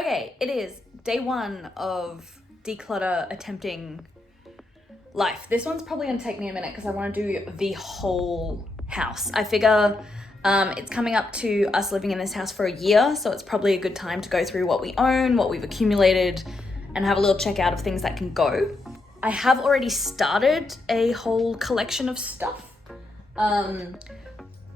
Okay, it is day 1 of declutter attempting life. This one's probably gonna take me a minute because I want to do the whole house. I figure it's coming up to us living in this house for a year, so it's probably a good time to go through what we own, what we've accumulated, and have a little check out of things that can go. I have already started a whole collection of stuff.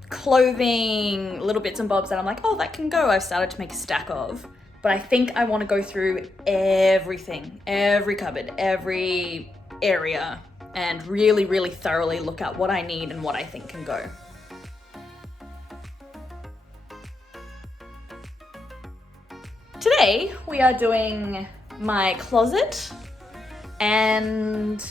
Clothing, little bits and bobs that I'm like, oh, that can go. I've started to make a stack of. But I think I want to go through everything, every cupboard, every area, and really, really thoroughly look at what I need and what I think can go. Today, we are doing my closet and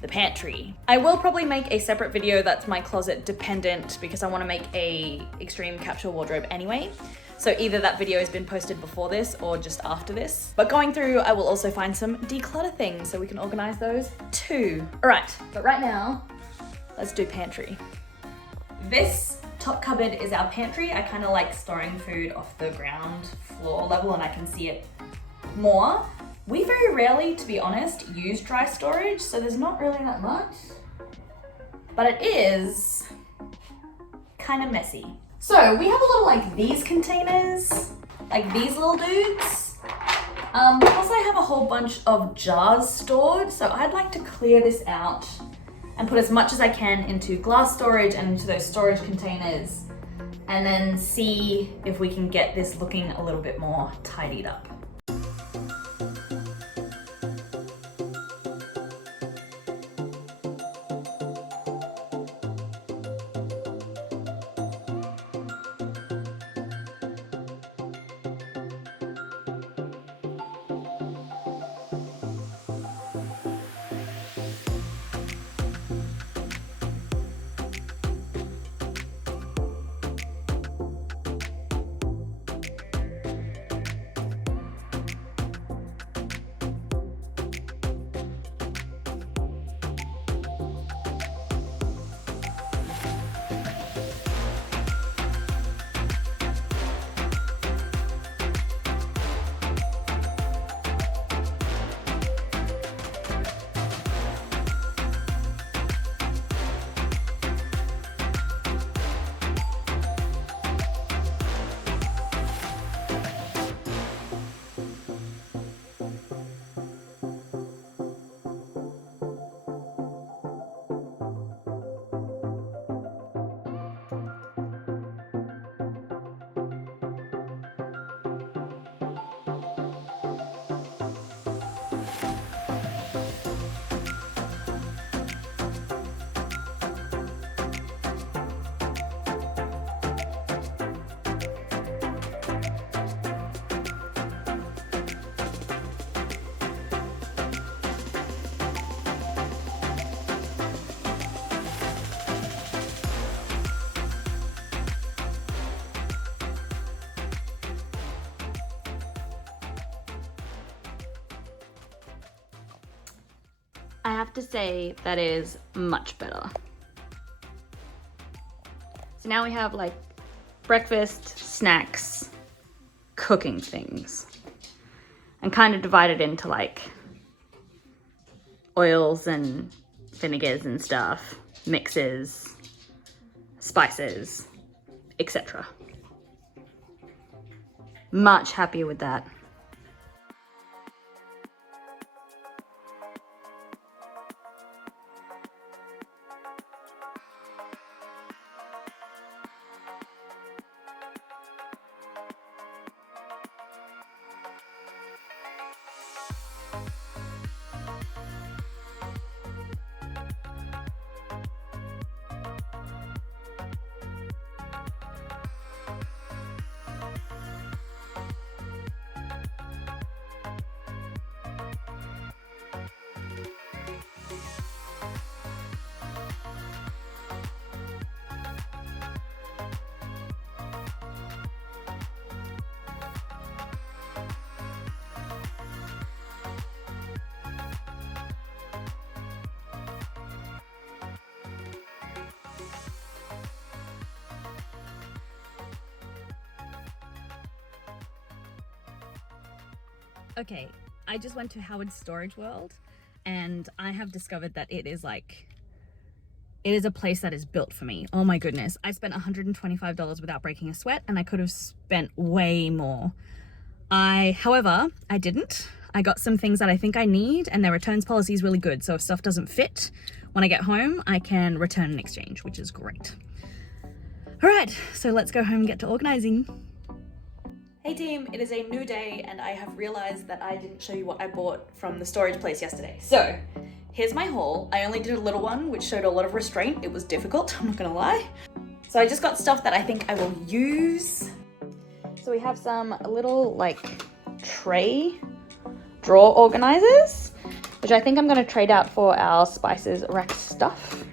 the pantry. I will probably make a separate video that's my closet dependent because I want to make a extreme capsule wardrobe anyway. So either that video has been posted before this or just after this. But going through, I will also find some declutter things so we can organize those too. All right, but right now, let's do pantry. This top cupboard is our pantry. I kind of like storing food off the ground floor level and I can see it more. We very rarely, to be honest, use dry storage, so there's not really that much. But it is kind of messy. So we have a little like these containers, like these little dudes. Plus I have a whole bunch of jars stored, so I'd like to clear this out and put as much as I can into glass storage and into those storage containers, and then see if we can get this looking a little bit more tidied up. I have to say that is much better. So now we have like breakfast, snacks, cooking things, and kind of divided into like oils and vinegars and stuff, mixes, spices, etc. Much happier with that. Okay, I just went to Howard's Storage World and I have discovered that it is a place that is built for me. Oh my goodness. I spent $125 without breaking a sweat and I could have spent way more. However, I didn't. I got some things that I think I need and their returns policy is really good. So if stuff doesn't fit, when I get home, I can return and exchange, which is great. All right, so let's go home and get to organizing. Hey team, it is a new day and I have realized that I didn't show you what I bought from the storage place yesterday. So here's my haul. I only did a little one, which showed a lot of restraint. It was difficult, I'm not gonna lie. So I just got stuff that I think I will use. So we have some little tray drawer organizers, which I think I'm gonna trade out for our spices rack stuff.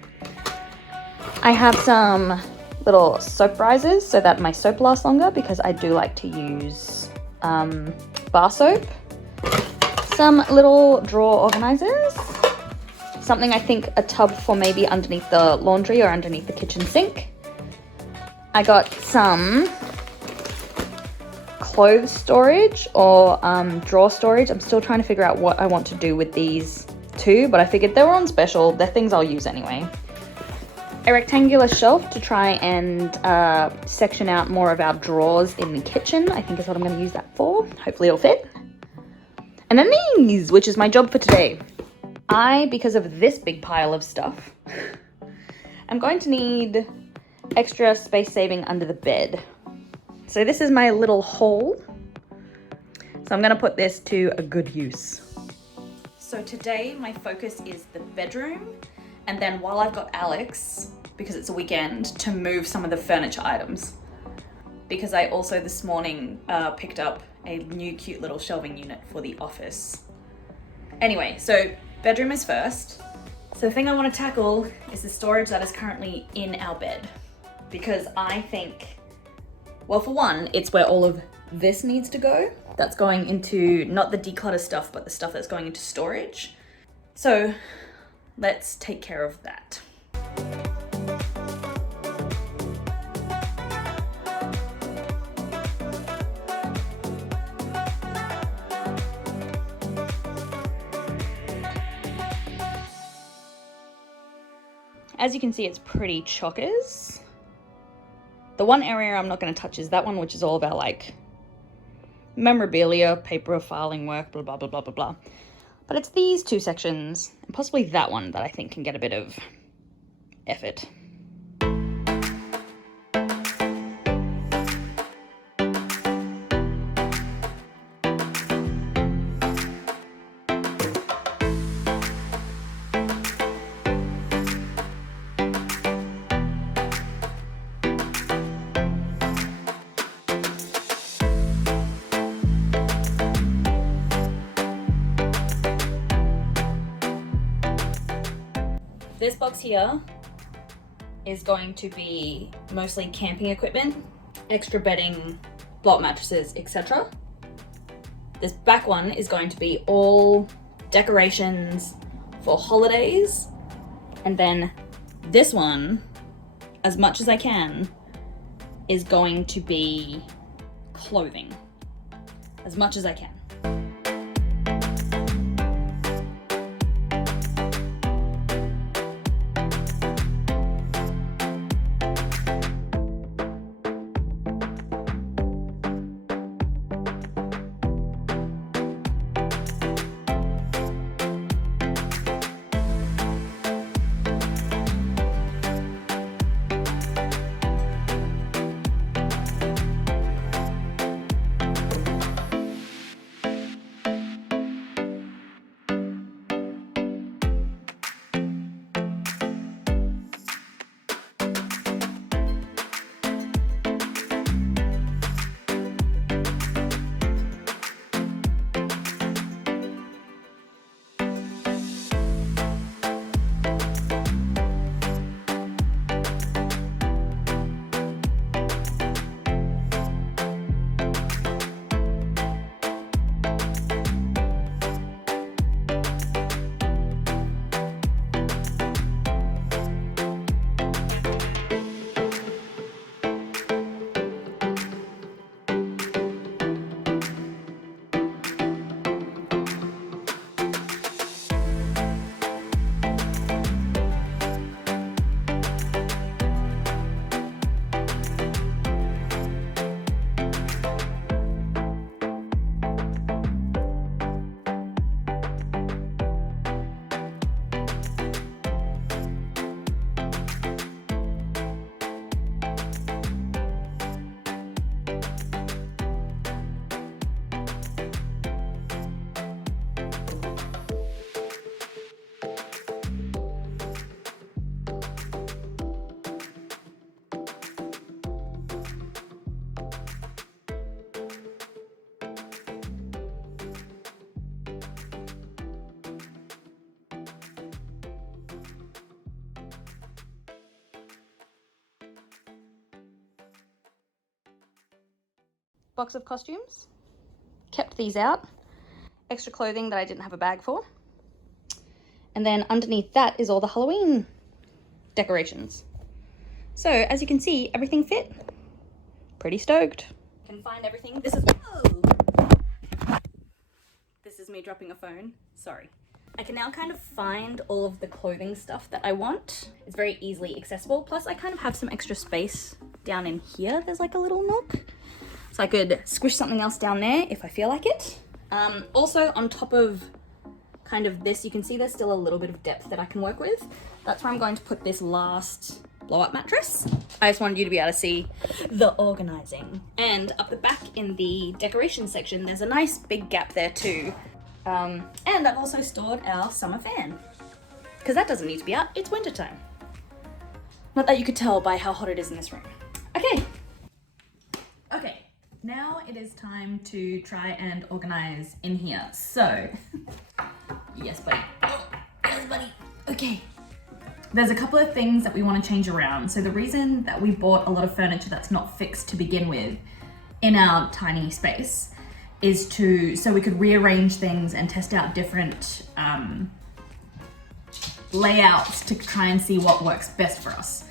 I have some little soap risers so that my soap lasts longer because I do like to use bar soap. Some little drawer organizers. Something I think a tub for maybe underneath the laundry or underneath the kitchen sink. I got some clothes storage or drawer storage. I'm still trying to figure out what I want to do with these two, but I figured they were on special. They're things I'll use anyway. A rectangular shelf to try and section out more of our drawers in the kitchen, I think is what I'm going to use that for. Hopefully it'll fit. And then these, which is my job for today. Because of this big pile of stuff, I'm going to need extra space saving under the bed. So this is my little hole. So I'm going to put this to a good use. So today my focus is the bedroom. And then while I've got Alex, because it's a weekend, to move some of the furniture items. Because I also this morning picked up a new cute little shelving unit for the office. Anyway, so bedroom is first. So the thing I want to tackle is the storage that is currently in our bed. Because I think, well, for one, it's where all of this needs to go. That's going into not the declutter stuff, but the stuff that's going into storage. So let's take care of that. As you can see, it's pretty chockers. The one area I'm not going to touch is that one, which is all of our memorabilia, paper, filing work, blah, blah, blah, blah, blah, blah. But it's these two sections, and possibly that one that I think can get a bit of effort. This box here is going to be mostly camping equipment, extra bedding, block mattresses, etc. This back one is going to be all decorations for holidays. And then this one, as much as I can, is going to be clothing. As much as I can. box of costumes. Kept these out. Extra clothing that I didn't have a bag for. And then underneath that is all the Halloween decorations. So as you can see, everything fit. Pretty stoked. Can find everything. This is me dropping a phone. Sorry. I can now kind of find all of the clothing stuff that I want. It's very easily accessible. Plus I kind of have some extra space down in here. There's like a little nook. So I could squish something else down there if I feel like it. Also on top of kind of this, you can see there's still a little bit of depth that I can work with. That's where I'm going to put this last blow-up mattress. I just wanted you to be able to see the organizing. And up the back in the decoration section, there's a nice big gap there too. And I've also stored our summer fan, because that doesn't need to be out, it's winter time. Not that you could tell by how hot it is in this room. Okay, now it is time to try and organize in here. So, yes buddy, yes buddy, okay. There's a couple of things that we want to change around. So the reason that we bought a lot of furniture that's not fixed to begin with in our tiny space is so we could rearrange things and test out different layouts to try and see what works best for us.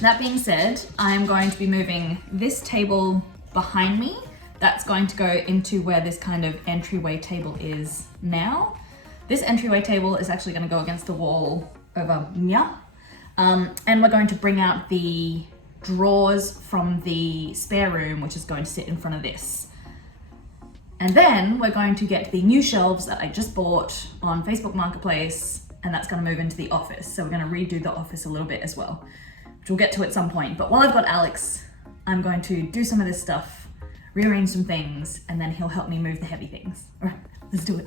That being said, I'm going to be moving this table behind me. That's going to go into where this kind of entryway table is now. This entryway table is actually going to go against the wall over here. And we're going to bring out the drawers from the spare room, which is going to sit in front of this. And then we're going to get the new shelves that I just bought on Facebook Marketplace, and that's going to move into the office. So we're going to redo the office a little bit as well, which we'll get to at some point. But while I've got Alex, I'm going to do some of this stuff, rearrange some things, and then he'll help me move the heavy things. All right, let's do it.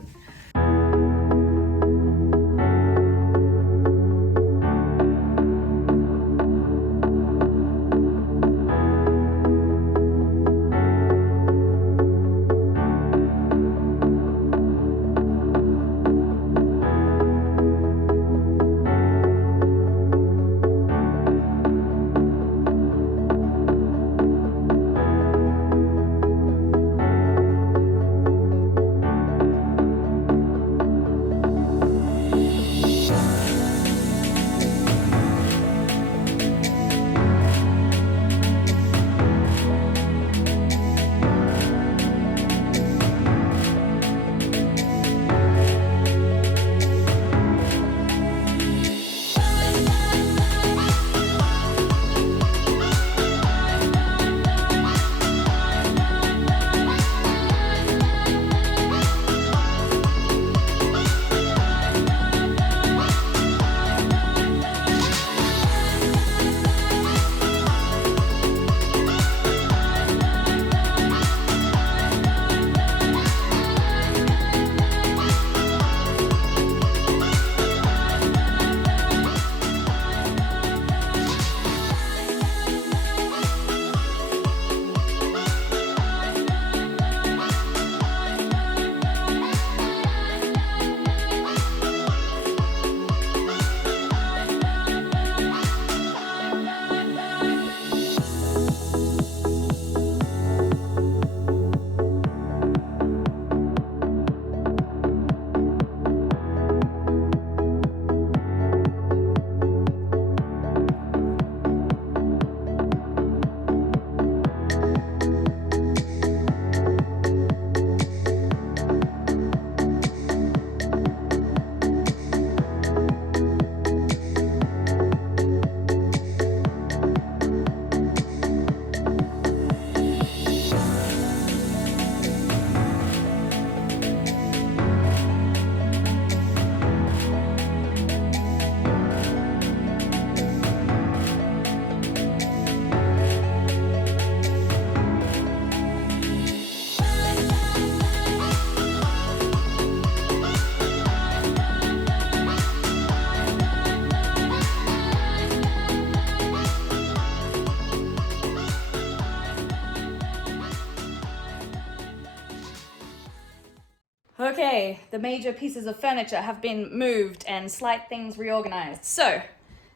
Okay, the major pieces of furniture have been moved and slight things reorganized. So,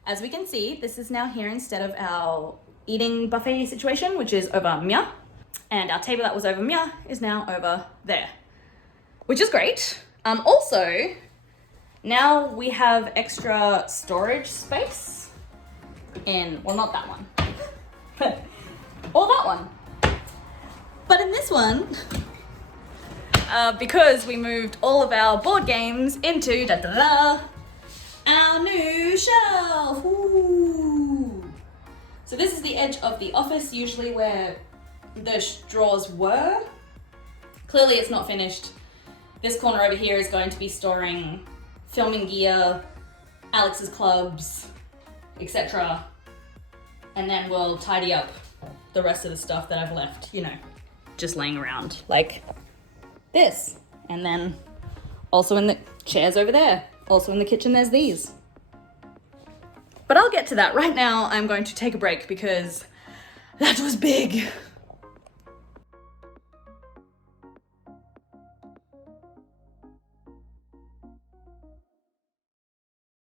as we can see, this is now here instead of our eating buffet situation, which is over here. And our table that was over Mia is now over there, which is great. Also, now we have extra storage space in, well, not that one, or that one. But in this one, because we moved all of our board games into our new shelf. Ooh. So this is the edge of the office, usually where the drawers were. Clearly it's not finished. This corner over here is going to be storing filming gear, Alex's clubs, etc. And then we'll tidy up the rest of the stuff that I've left, you know, just laying around like this. And then also in the chairs over there. Also in the kitchen, there's these. But I'll get to that. Right now, I'm going to take a break because that was big.